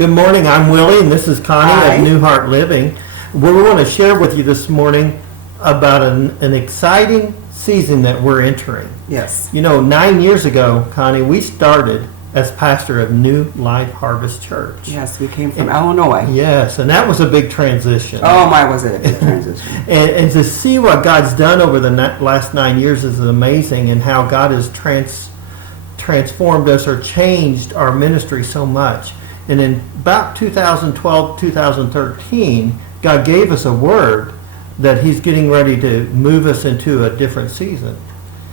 Good morning. I'm Willie, and this is Connie Hi. of New Heart Living. We want to share with you this morning about an exciting season that we're entering. Yes. 9 years ago, Connie, we started as pastor of New Life Harvest Church. Yes, we came from Illinois. Yes, and that was a big transition. Oh my, was it a big transition. And to see what God's done over the last 9 years is amazing, and how God has transformed us or changed our ministry so much. And in about 2012, 2013, God gave us a word that he's getting ready to move us into a different season.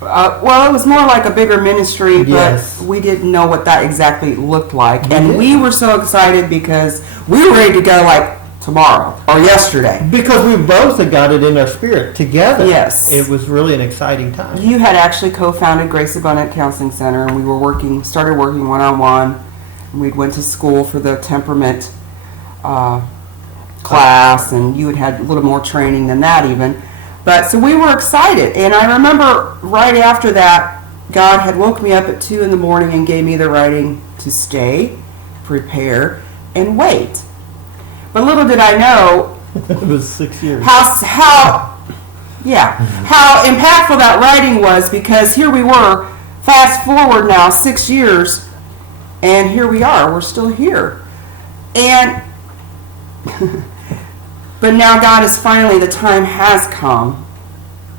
Well, it was more like a bigger ministry, but Yes. we didn't know what that exactly looked like. We And didn't. we were so excited because we were ready to go like tomorrow or yesterday. Because we both had got it in our spirit together. Yes. It was really an exciting time. You had actually co-founded Grace Abundant Counseling Center, and we were started working one-on-one. We went to school for the temperament class, and you had a little more training than that even. But so we were excited, and I remember right after that, God had woke me up at 2 in the morning and gave me the writing to stay, prepare, and wait. But little did I know It was 6 years. how impactful that writing was, because here we were, fast forward now 6 years, and here we are, we're still here. And but now God is finally, the time has come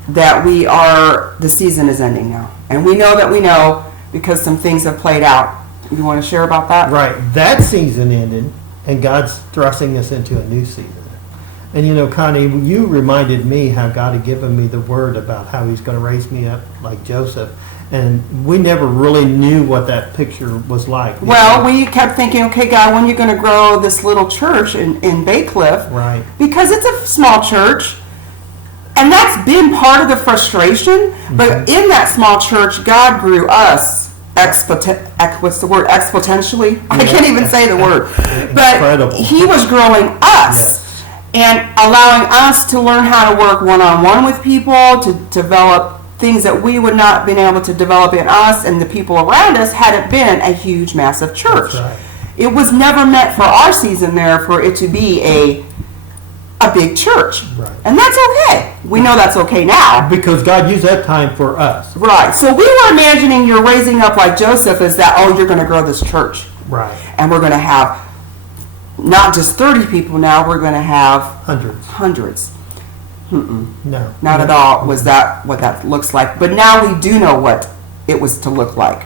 that the season is ending now. And we know because some things have played out. You want to share about that? Right. That season ended, and God's thrusting us into a new season. And Connie, you reminded me how God had given me the word about how he's going to raise me up like Joseph. And we never really knew what that picture was like. Well, we kept thinking, okay, God, when are you going to grow this little church in Bay Cliff? Right. Because it's a small church. And that's been part of the frustration. Mm-hmm. But in that small church, God grew us what's the word? Exponentially? Yeah. I can't even say the word. But incredible. he was growing us. Yes. And allowing us to learn how to work one-on-one with people, to develop things that we would not have been able to develop in us and the people around us had it been a huge, massive church. That's right. It was never meant for our season there for it to be a big church. Right. And that's okay. We know that's okay now. Because God used that time for us. Right. So we were imagining you're raising up like Joseph as that, you're going to grow this church. Right. And we're going to have not just 30 people now, we're going to have hundreds. No. Not at all was that what that looks like. But now we do know what it was to look like.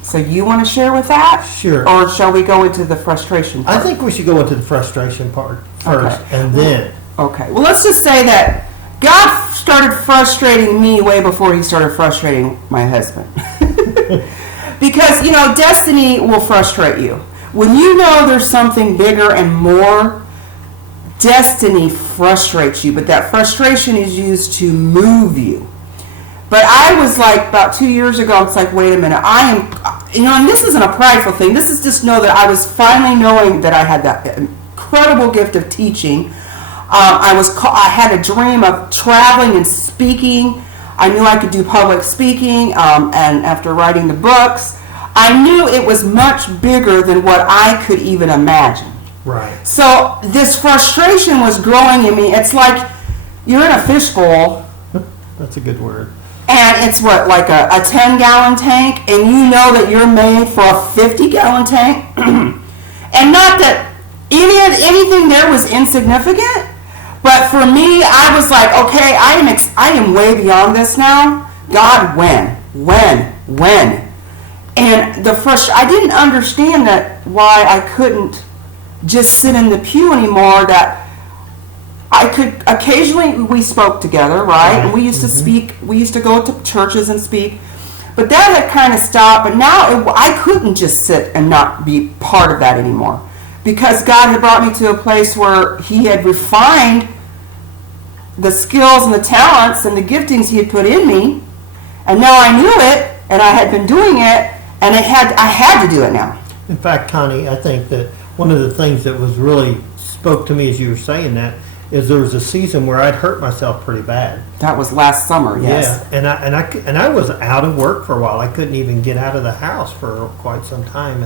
So you want to share with that? Sure. Or shall we go into the frustration part? I think we should go into the frustration part first, Okay. and then. Okay. Well, let's just say that God started frustrating me way before he started frustrating my husband. Because, destiny will frustrate you. When you know there's something bigger and more, destiny frustrates you, but that frustration is used to move you. But I was like, about 2 years ago, it's like, wait a minute, I am, and this isn't a prideful thing. This is just know that I was finally knowing that I had that incredible gift of teaching. I had a dream of traveling and speaking. I knew I could do public speaking, and after writing the books, I knew it was much bigger than what I could even imagine. Right. So this frustration was growing in me. It's like you're in a fishbowl. That's a good word. And it's like a 10-gallon tank, and you know that you're made for a 50-gallon tank. And not that anything there was insignificant, but for me, I was like, okay, I am way beyond this now. God, when? And I didn't understand that why I couldn't just sit in the pew anymore, that I could occasionally, we spoke together, right? And we used to speak, we used to go to churches and speak, but that had kind of stopped. But now I couldn't just sit and not be part of that anymore, because God had brought me to a place where he had refined the skills and the talents and the giftings he had put in me, and now I knew it, and I had been doing it, and I had to do it now. In fact, Connie, I think that one of the things that was really spoke to me as you were saying that is there was a season where I'd hurt myself pretty bad. That was last summer, yes. Yeah, and I was out of work for a while. I couldn't even get out of the house for quite some time,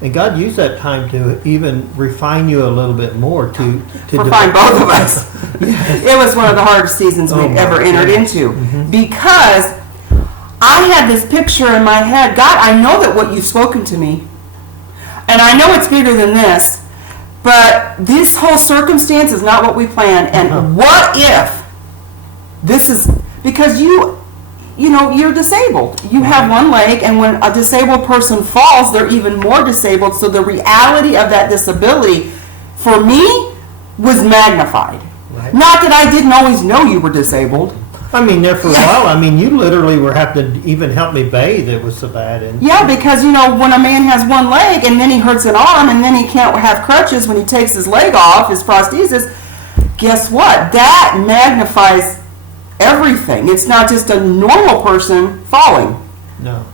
And God used that time to even refine you a little bit more to refine both of us. Yes. It was one of the hardest seasons we've ever entered into because I had this picture in my head. God, I know that what you've spoken to me, and I know it's bigger than this, but this whole circumstance is not what we planned. And what if this is because you're disabled. You have one leg, and when a disabled person falls, they're even more disabled. So the reality of that disability, for me, was magnified. Right. Not that I didn't always know you were disabled. I mean, there for a while, I mean, you literally were having to even help me bathe. It was so bad. And Yeah, because, when a man has one leg, and then he hurts an arm, and then he can't have crutches when he takes his leg off, his prosthesis, guess what? That magnifies everything. It's not just a normal person falling. No.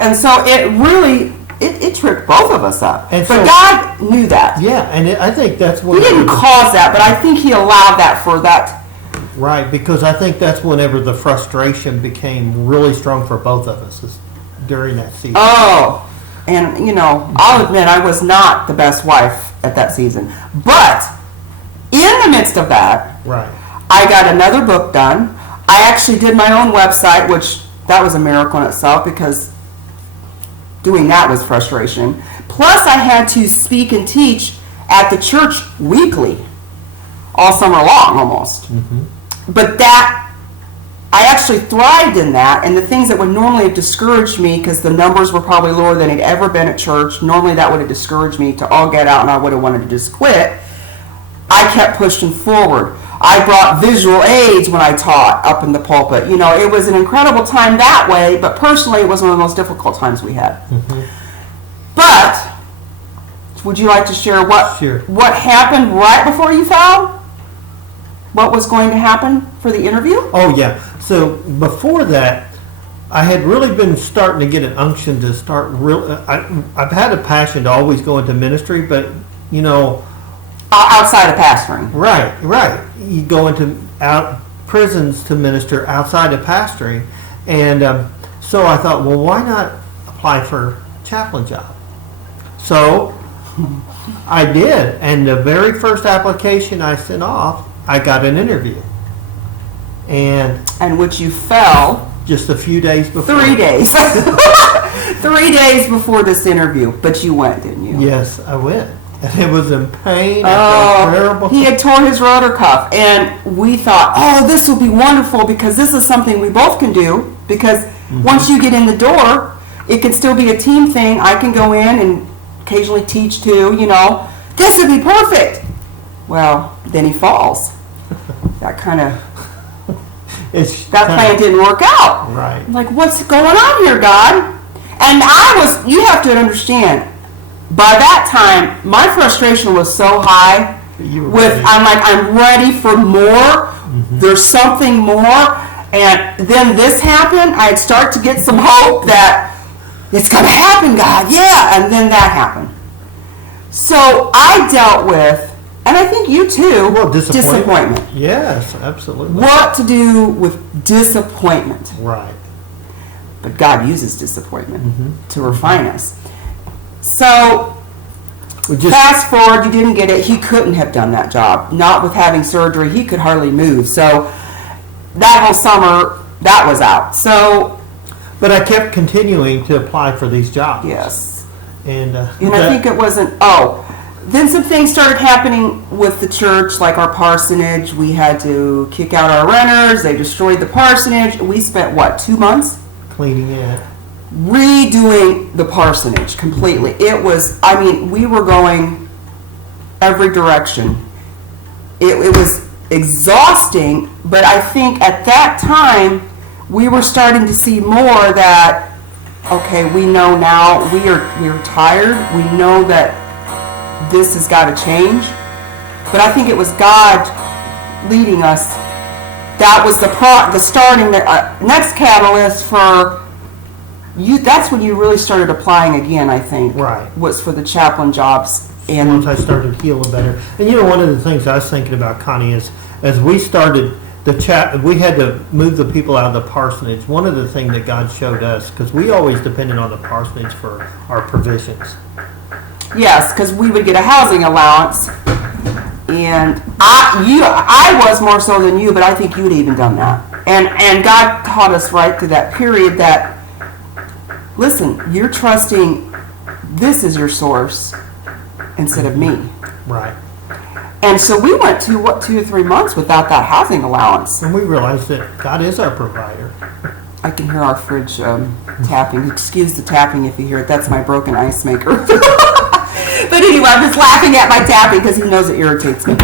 And so it really, it tripped both of us up. And but so, God knew that. Yeah, and I think that's what... He didn't cause that, but I think he allowed that for that. Right, because I think that's whenever the frustration became really strong for both of us is during that season. Oh, and I'll admit I was not the best wife at that season. But in the midst of that, right, I got another book done. I actually did my own website, which that was a miracle in itself because doing that was frustration. Plus, I had to speak and teach at the church weekly, all summer long almost. But I actually thrived in that, and the things that would normally have discouraged me because the numbers were probably lower than they'd ever been at church, normally that would have discouraged me to all get out and I would have wanted to just quit. I kept pushing forward. I brought visual aids when I taught up in the pulpit. It was an incredible time that way, but personally it was one of the most difficult times we had. But would you like to share what happened right before you fell? What was going to happen for the interview? Oh, yeah. So before that, I had really been starting to get an unction to start I've had a passion to always go into ministry, but, outside of pastoring. Right. You go into prisons to minister outside of pastoring. And so I thought, well, why not apply for a chaplain job? So I did. And the very first application I sent off, I got an interview. And which you fell just a few days before. 3 days. 3 days before this interview. But you went, didn't you? Yes, I went. And it was in pain. He had torn his rotor cuff. And we thought, this will be wonderful because this is something we both can do. Because once you get in the door, it can still be a team thing. I can go in and occasionally teach too, This would be perfect. Well, then he falls. That plan didn't work out. Right. Like, what's going on here, God? And you have to understand, by that time, my frustration was so high I'm ready for more. There's something more. And then this happened. I'd start to get some hope that it's going to happen, God. Yeah. And then that happened. So I dealt with, and I think you too, disappointment. Yes, absolutely. What to do with disappointment. Right. But God uses disappointment to refine us. So, fast forward, you didn't get it. He couldn't have done that job. Not with having surgery. He could hardly move. So, that whole summer, that was out. So, but I kept continuing to apply for these jobs. Yes. And I think it wasn't, then some things started happening with the church, like our parsonage. We had to kick out our renters. They destroyed the parsonage. We spent, 2 months? Cleaning it. Redoing the parsonage completely. It was, we were going every direction. It was exhausting, but I think at that time, we were starting to see more that, okay, we know now, we're tired. We know that this has got to change. But I think it was God leading us. That was the starting, next catalyst for you. That's when you really started applying again, I think. Right. Was for the chaplain jobs. And once I started healing better. And one of the things I was thinking about, Connie, is as we started we had to move the people out of the parsonage. One of the things that God showed us, because we always depended on the parsonage for our provisions. Yes, because we would get a housing allowance, and I was more so than you, but I think you'd even done that. And God taught us right through that period that, listen, you're trusting this is your source instead of me. Right. And so we went 2 or 3 months without that housing allowance. And we realized that God is our provider. I can hear our fridge tapping. Excuse the tapping if you hear it. That's my broken ice maker. But anyway, I'm just laughing at my tapping because he knows it irritates me.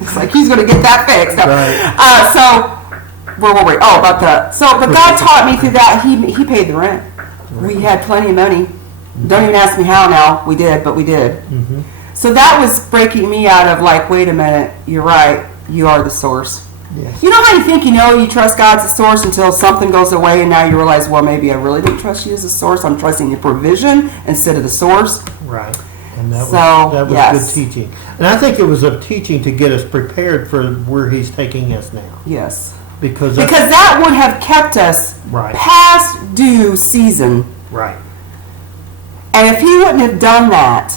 It's like he's going to get that fixed. Right. So, where were we? Oh, about the... but God taught me through that. He paid the rent. We had plenty of money. Don't even ask me how now. We did, but we did. Mm-hmm. So that was breaking me out of like, wait a minute, you're right. You are the source. Yes. You know how you think you trust God's the source until something goes away and now you realize, well, maybe I really didn't trust you as the source. I'm trusting your provision instead of the source. Right. And that was yes. good teaching. And I think it was a teaching to get us prepared for where he's taking us now. Yes. Because that would have kept us right. past due season. Right. And if he wouldn't have done that,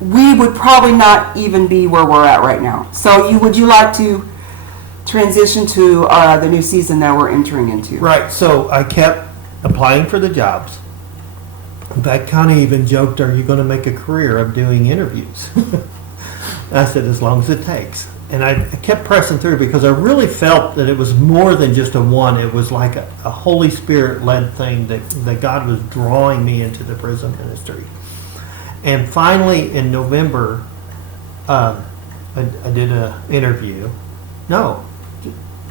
we would probably not even be where we're at right now. So would you like to transition to the new season that we're entering into? Right. So I kept applying for the jobs. In fact, Connie even joked, "Are you going to make a career of doing interviews?" I said, "As long as it takes." And I kept pressing through because I really felt that it was more than just a one. It was like a Holy Spirit-led thing that God was drawing me into the prison ministry. And finally, in November, I did an interview. No,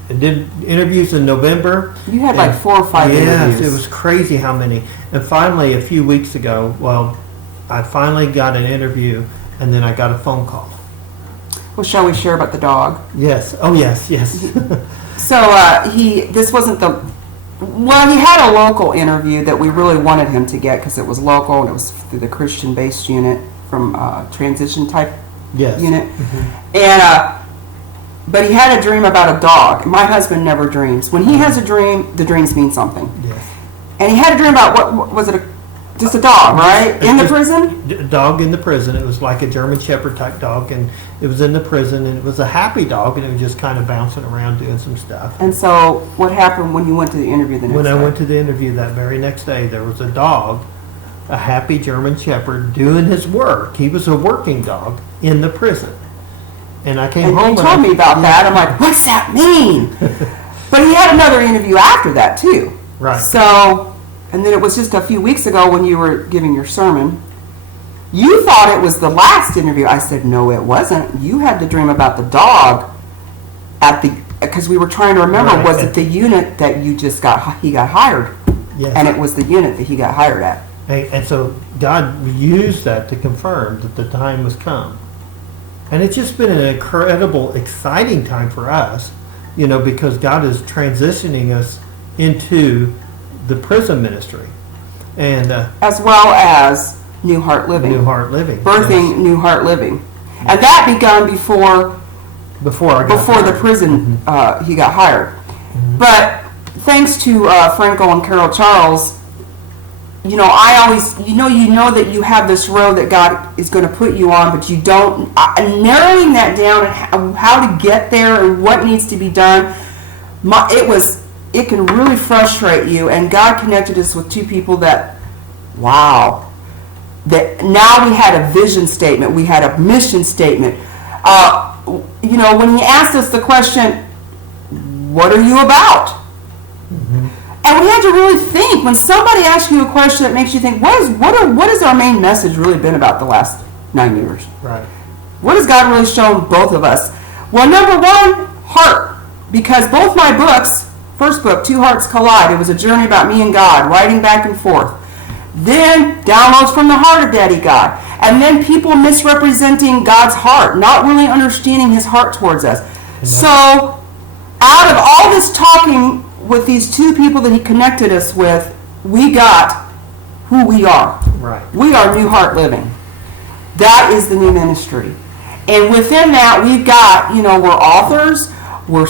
I did interviews in November. You had like 4 or 5 interviews. Yes, it was crazy how many. And finally, a few weeks ago, I finally got an interview, and then I got a phone call. Well, shall we share about the dog? Yes. Oh, yes. So this wasn't he had a local interview that we really wanted him to get because it was local and it was through the Christian-based unit from transition type unit. Mm-hmm. And but he had a dream about a dog. My husband never dreams. When he has a dream, the dreams mean something. Yes. And he had a dream about what was it? Just a dog, right? In the prison? A dog in the prison. It was like a German Shepherd type dog, and it was in the prison, and it was a happy dog, and it was just kind of bouncing around doing some stuff. And so what happened when you went to the interview the next day? When I went to the interview that very next day, there was a dog, a happy German Shepherd, doing his work. He was a working dog in the prison. And I came home. And you told me about that. I'm like, what's that mean? But he had another interview after that, too. Right. So... And then it was just a few weeks ago when you were giving your sermon. You thought it was the last interview. I said, no, it wasn't. You had the dream about the dog because we were trying to remember, right. Was it the unit that he got hired? Yes. And it was the unit that he got hired at. And so God used that to confirm that the time was come. And it's just been an incredible, exciting time for us, because God is transitioning us into the prison ministry, and as well as New Heart Living, birthing yes. New Heart Living, and that began before the prison mm-hmm. He got hired. Mm-hmm. But thanks to Franco and Carol Charles, I always you know that you have this road that God is going to put you on, but you don't narrowing that down and how to get there and what needs to be done. It can really frustrate you, and God connected us with 2 people that now we had a vision statement, we had a mission statement. When he asked us the question, what are you about? Mm-hmm. And we had to really think, when somebody asks you a question that makes you think, what has our main message really been about the last 9 years? Right. What has God really shown both of us? Well, number 1, heart, because both my books, first book, Two Hearts Collide. It was a journey about me and God, writing back and forth. Then downloads from the heart of Daddy God. And then people misrepresenting God's heart, not really understanding his heart towards us. So out of all this talking with these 2 people that he connected us with, we got who we are. Right. We are New Heart Living. That is the new ministry. And within that, we've got, we're authors, we're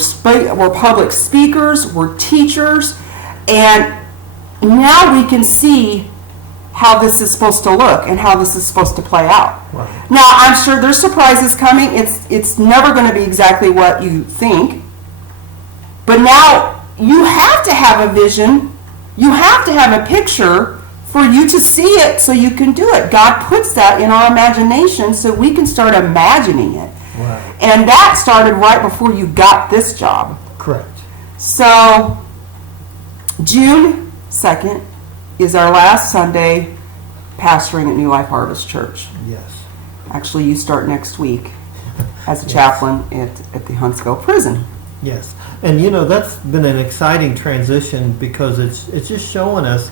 public speakers, we're teachers, and now we can see how this is supposed to look and how this is supposed to play out. Right. Now, I'm sure there's surprises coming. It's never going to be exactly what you think. But now you have to have a vision. You have to have a picture for you to see it so you can do it. God puts that in our imagination so we can start imagining it. Right. And that started right before you got this job. Correct. So, June 2nd is our last Sunday pastoring at New Life Harvest Church. Yes. Actually, you start next week as a chaplain at the Huntsville prison. Yes. And that's been an exciting transition because it's just showing us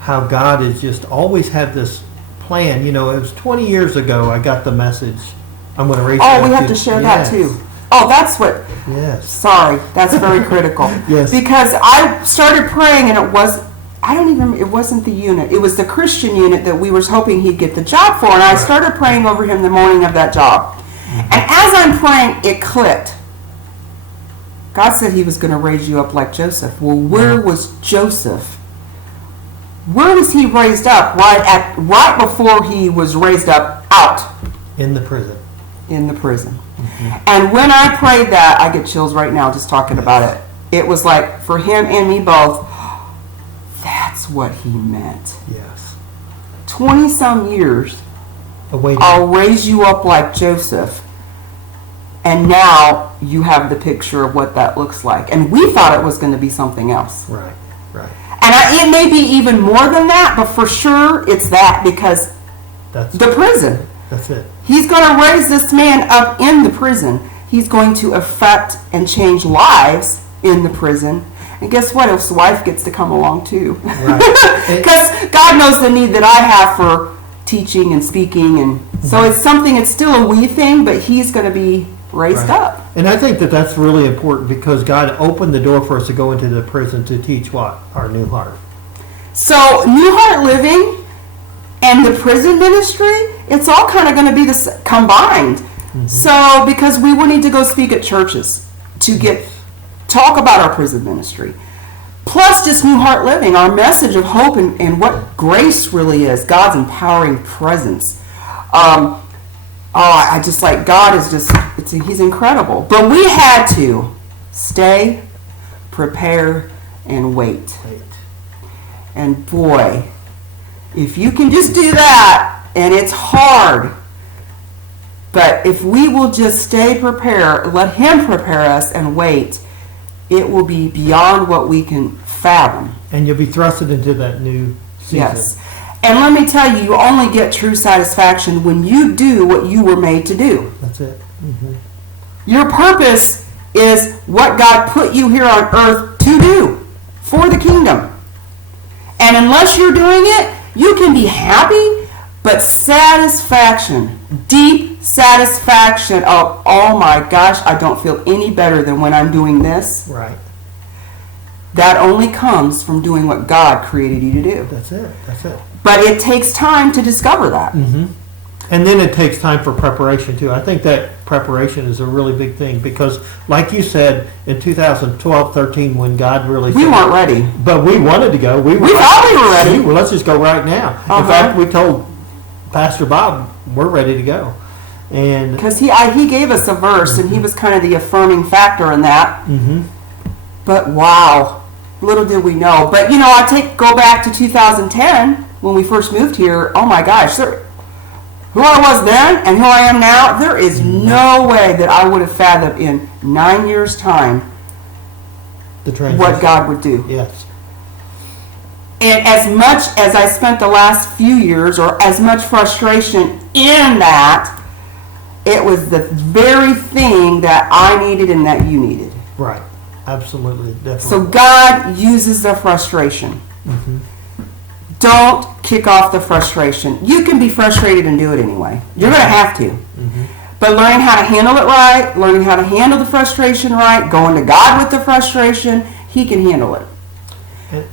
how God has just always had this plan. It was 20 years ago I got the message, I'm going to raise you up. Oh, we have to share that too. Oh, that's what. Yes. Sorry, that's very critical. Yes. Because I started praying and it wasn't the unit. It was the Christian unit that we were hoping he'd get the job for. And I started praying over him the morning of that job. Mm-hmm. And as I'm praying, it clicked. God said he was going to raise you up like Joseph. Well, where was Joseph? Where was he raised up? Right before he was raised up out. In the prison. In the prison. Mm-hmm. And when I prayed that, I get chills right now just talking about it. It was like, for him and me both, that's what he meant. Yes. 20-some years, Awaiting. I'll raise you up like Joseph. And now you have the picture of what that looks like. And we thought it was going to be something else. Right, right. And it may be even more than that, but for sure it's that because That's the prison. That's it. He's going to raise this man up in the prison. He's going to affect and change lives in the prison. And guess what? His wife gets to come along too. Right. Because God knows the need that I have for teaching and speaking. And so it's something, it's still a wee thing, but he's going to be raised up. And I think that's really important because God opened the door for us to go into the prison to teach what? Our New Heart. So New Heart Living and the prison ministry, it's all kind of going to be combined. Mm-hmm. So because we will need to go speak at churches to talk about our prison ministry. Plus just New Heart Living, our message of hope and what grace really is, God's empowering presence. I just like, God is just, he's incredible. But we had to stay, prepare, and wait. And boy, if you can just do that, and it's hard, but if we will just stay prepared, let him prepare us and wait, it will be beyond what we can fathom. And you'll be thrusted into that new season. Yes. And let me tell you, you only get true satisfaction when you do what you were made to do. That's it. Mm-hmm. Your purpose is what God put you here on earth to do for the kingdom. And unless you're doing it, you can be happy, but satisfaction, deep satisfaction of, oh my gosh, I don't feel any better than when I'm doing this. Right. That only comes from doing what God created you to do. That's it. That's it. But it takes time to discover that. Mm-hmm. And then it takes time for preparation too. I think that preparation is a really big thing because, like you said, in 2012-13, when God really we weren't ready, but we wanted to go. We thought we were ready. Well, let's just go right now. In fact, we told Pastor Bob we're ready to go, and because he gave us a verse, and he was kind of the affirming factor in that. Mm-hmm. But wow, little did we know. But go back to 2010 when we first moved here. Oh my gosh, who I was then and who I am now, there is no way that I would have fathomed in 9 years' time what God would do. Yes. And as much as I spent the last few years, or as much frustration in that, it was the very thing that I needed and that you needed. Right. Absolutely. Definitely. So God uses the frustration. Mm-hmm. Don't kick off the frustration. You can be frustrated and do it anyway. You're going to have to. Mm-hmm. But learning how to handle it right, learning how to handle the frustration right, going to God with the frustration, he can handle it.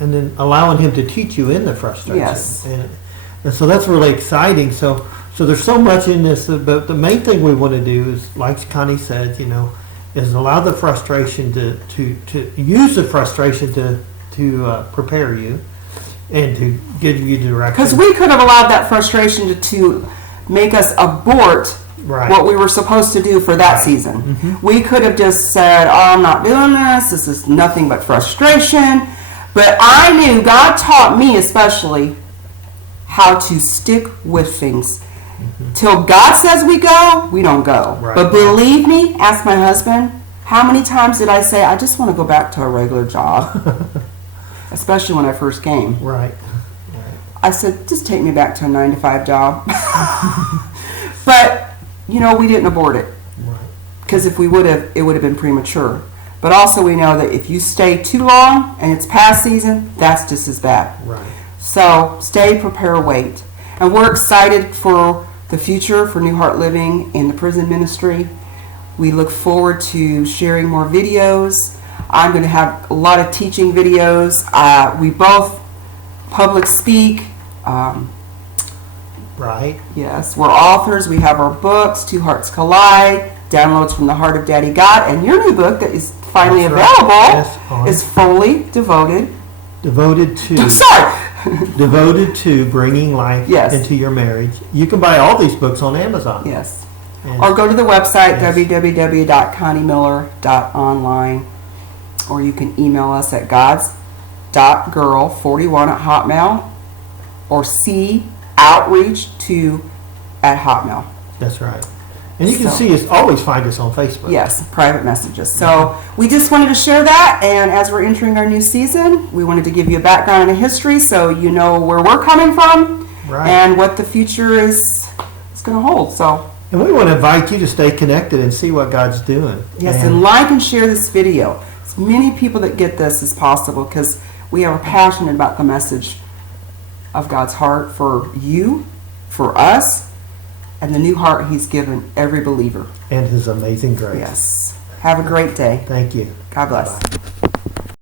And then allowing him to teach you in the frustration. Yes. And so that's really exciting. So there's so much in this, but the main thing we want to do is, like Connie said, is allow the frustration to use the frustration to prepare you. and to give you direction. Because we could have allowed that frustration to make us abort Right. what we were supposed to do for that Right. season. Mhm. We could have just said, "Oh, I'm not doing this. This is nothing but frustration." But I knew God taught me especially how to stick with things. Till God says we go, we don't go. Right. But believe me, ask my husband, how many times did I say, I just want to go back to a regular job? Especially when I first came. Right. I said, just take me back to a 9-to-5 job. But, you know, we didn't abort it. Right. Because if we would have, it would have been premature. But also we know that if you stay too long and it's past season, that's just as bad. Right. So stay, prepare, wait. And we're excited for the future for New Heart Living in the prison ministry. We look forward to sharing more videos. I'm going to have a lot of teaching videos. We both public speak. Right. Yes, we're authors. We have our books, Two Hearts Collide, Downloads from the Heart of Daddy God, and your new book that is finally That's right. available Yes, is fully devoted. Sorry. Devoted to bringing life Yes. into your marriage. You can buy all these books on Amazon. Yes. And- Or go to the website, Yes. www.conniemiller.online, or you can email us at gods.girl41@hotmail, or coutreach2@hotmail. That's right. And you can So- see us, always find us on Facebook. Yes, private messages. So we just wanted to share that, and as we're entering our new season, we wanted to give you a background and a history so you know where we're coming from Right. and what the future is going to hold. So And we want to invite you to stay connected and see what God's doing. yes, and like and share this video. As many people that get this as possible, because we are passionate about the message of God's heart for you, for us, and the new heart He's given every believer. And His amazing grace. Yes. Have a great day. Thank you. God bless. Bye.